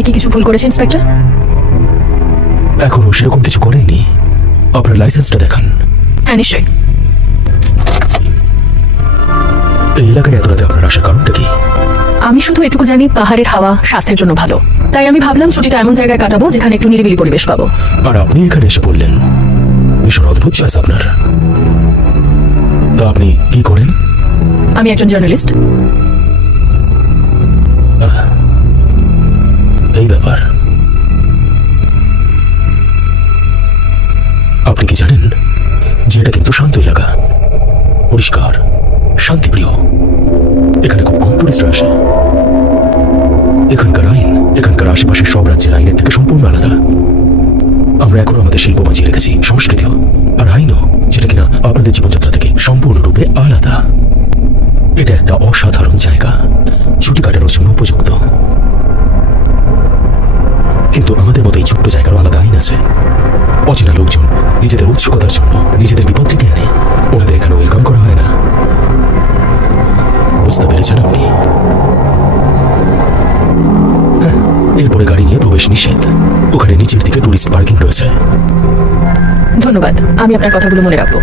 আমি কি কিছু ভুল করেছি ইন্সপেক্টর? এখনো সেরকম কিছু করেননি। আপনার লাইসেন্সটা দেখান। হ্যাঁ নিশ্চয়ই। এই এলাকায় এত রাতে আপনার আসার কারণটা কি? আমি শুধু এটুকু জানি পাহাড়ের হাওয়া স্বাস্থ্যের জন্য ভালো, তাই আমি ভাবলাম ছুটিটা এমন জায়গায় কাটাবো যেখানে একটু নিরিবিলি পরিবেশ পাবো। আর আপনি এখানে এসে পড়লেন, ভীষণ অদ্ভুত চয়েস আপনার। তা আপনি কি করেন? আমি একজন জার্নালিস্ট। এই ব্যাপার। আপনি কি জানেন যে এটা কিন্তু শান্ত এলাকা, পরিষ্কার, শান্তিপ্রিয়। এখানে খুব কম টুরিস্টরা আসে। এখানকার আইন এখানকার আশেপাশের সব রাজ্যের আইনের থেকে সম্পূর্ণ আলাদা। আমরা এখনো আমাদের শিল্প বাঁচিয়ে রেখেছি, সংস্কৃতিও আর আইনও, যেটা কিনা আপনাদের জীবনযাত্রা থেকে সম্পূর্ণরূপে আলাদা। এটা একটা অসাধারণ জায়গা, ছুটি কাটানোর জন্য উপযুক্ত। কিন্তু আমাদের মতো এই ছোট্ট জায়গারও আলাদা আইন আছে। অচেনা লোকজন নিজেদের উৎসুকতার জন্য নিজেদের বিপদ ডেকে আনে, ওনাদের এখানে ওয়েলকাম করা হয় না। বুঝতে পেরেছেন আপনি? হ্যাঁ, এরপরে গাড়ি নিয়ে প্রবেশ নিষেধ। ওখানে নিচের দিকে টুরিস্ট পার্কিং রয়েছে। ধন্যবাদ, আমি আপনার কথাগুলো মনে রাখবো।